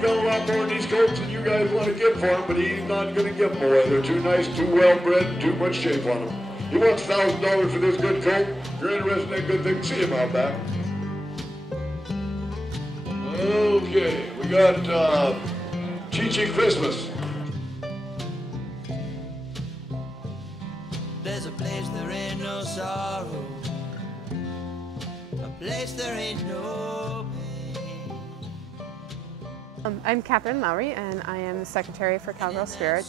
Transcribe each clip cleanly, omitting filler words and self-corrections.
got a lot more of these colts than you guys want to give for him, but he's not going to give them away. They're too nice, too well-bred, and too much shape on them. He wants $1,000 for this good colt. If you're interested in that good thing, see him out back. Okay, we got Chi-Chi Christmas. There's a place there ain't no sorrow, a place there ain't no pain. I'm Catherine Lowry, and I am the Secretary for Cowgirl Spirit.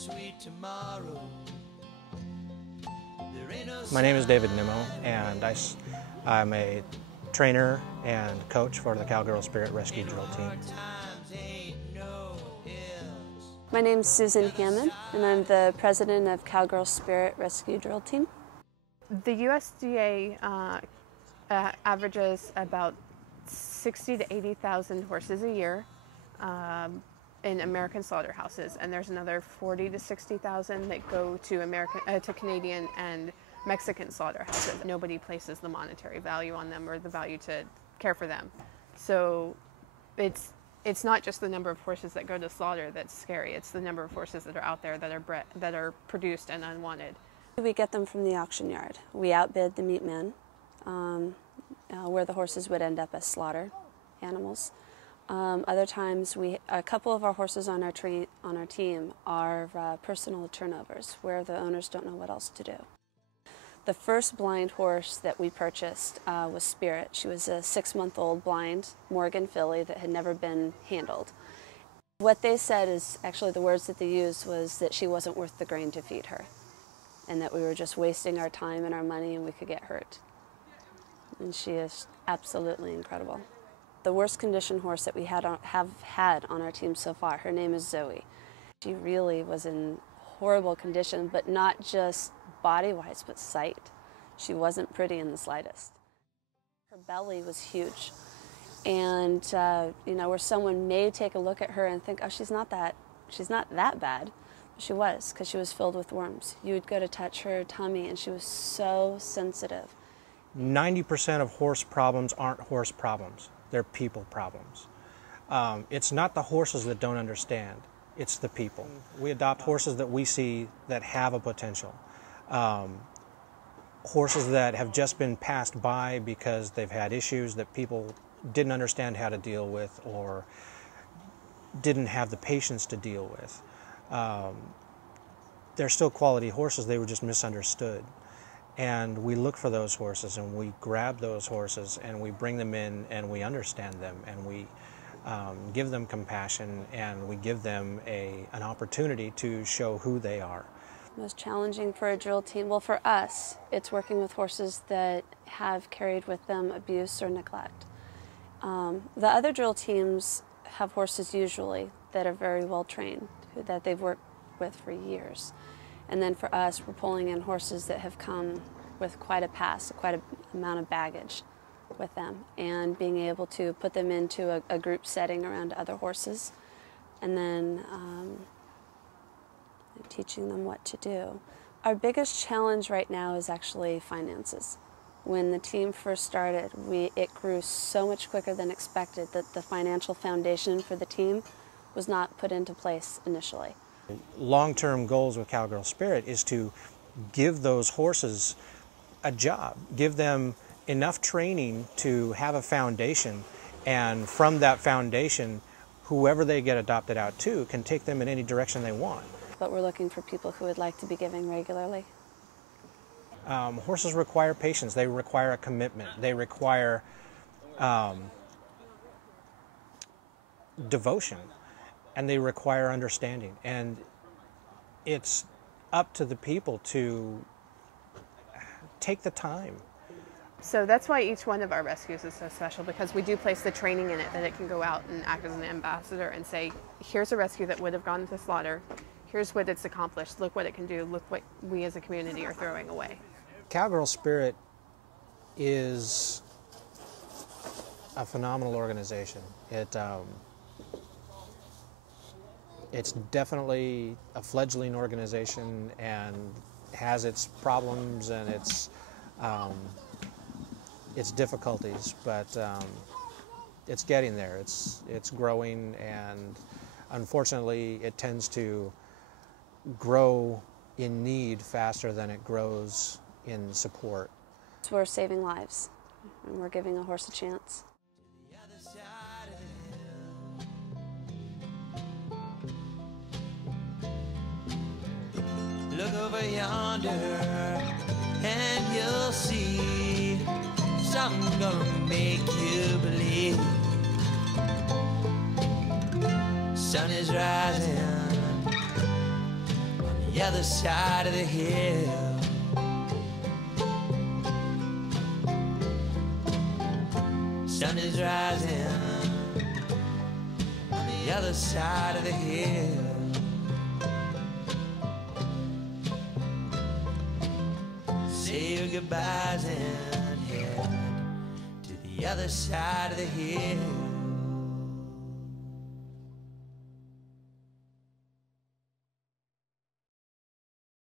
My name is David Nimmo, and I'm a trainer and coach for the Cowgirl Spirit Rescue Drill Team. My name is Susan Hammond, and I'm the president of Cowgirl Spirit Rescue Drill Team. The USDA averages about 60 to 80,000 horses a year in American slaughterhouses, and there's another 40 to 60,000 that go to Canadian and Mexican slaughterhouses. Nobody places the monetary value on them or the value to care for them. So it's not just the number of horses that go to slaughter that's scary. It's the number of horses that are out there that are produced and unwanted. We get them from the auction yard. We outbid the meat men, where the horses would end up as slaughter animals. Other times, a couple of our horses on our team are personal turnovers, where the owners don't know what else to do. The first blind horse that we purchased was Spirit. She was a 6-month-old blind Morgan filly that had never been handled. What they said is, actually the words that they used was that she wasn't worth the grain to feed her, and that we were just wasting our time and our money and we could get hurt. And she is absolutely incredible. The worst condition horse that we have had on our team so far, her name is Zoe. She really was in horrible condition, but not just body-wise, but sight. She wasn't pretty in the slightest. Her belly was huge, and where someone may take a look at her and think, oh, she's not that bad. But she was, because she was filled with worms. You would go to touch her tummy, and she was so sensitive. 90% of horse problems aren't horse problems. They're people problems. It's not the horses that don't understand. It's the people. We adopt horses that we see that have a potential. Horses that have just been passed by because they've had issues that people didn't understand how to deal with or didn't have the patience to deal with. They're still quality horses, they were just misunderstood. And we look for those horses and we grab those horses and we bring them in and we understand them and we give them compassion and we give them an opportunity to show who they are. Most challenging for a drill team, well, for us, it's working with horses that have carried with them abuse or neglect. The other drill teams have horses usually that are very well trained, that they've worked with for years. And then for us, we're pulling in horses that have come with quite an amount of baggage with them, and being able to put them into a group setting around other horses, and then teaching them what to do. Our biggest challenge right now is actually finances. When the team first started, it grew so much quicker than expected that the financial foundation for the team was not put into place initially. Long-term goals with Cowgirl Spirit is to give those horses a job, give them enough training to have a foundation, and from that foundation, whoever they get adopted out to can take them in any direction they want. But we're looking for people who would like to be giving regularly. Horses require patience, they require a commitment, they require devotion, and they require understanding. And it's up to the people to take the time. So that's why each one of our rescues is so special, because we do place the training in it that it can go out and act as an ambassador and say, here's a rescue that would have gone to slaughter. Here's what it's accomplished. Look what it can do. Look what we as a community are throwing away. Cowgirl Spirit is a phenomenal organization. It's definitely a fledgling organization and has its problems and its difficulties, but it's getting there. It's growing, and unfortunately, it tends to grow in need faster than it grows in support. So we're saving lives, and we're giving a horse a chance. Look over yonder and you'll see something gonna make you believe. Sun is rising on the other side of the hill. Sun is rising on the other side of the hill. Say your goodbyes and head to the other side of the hill.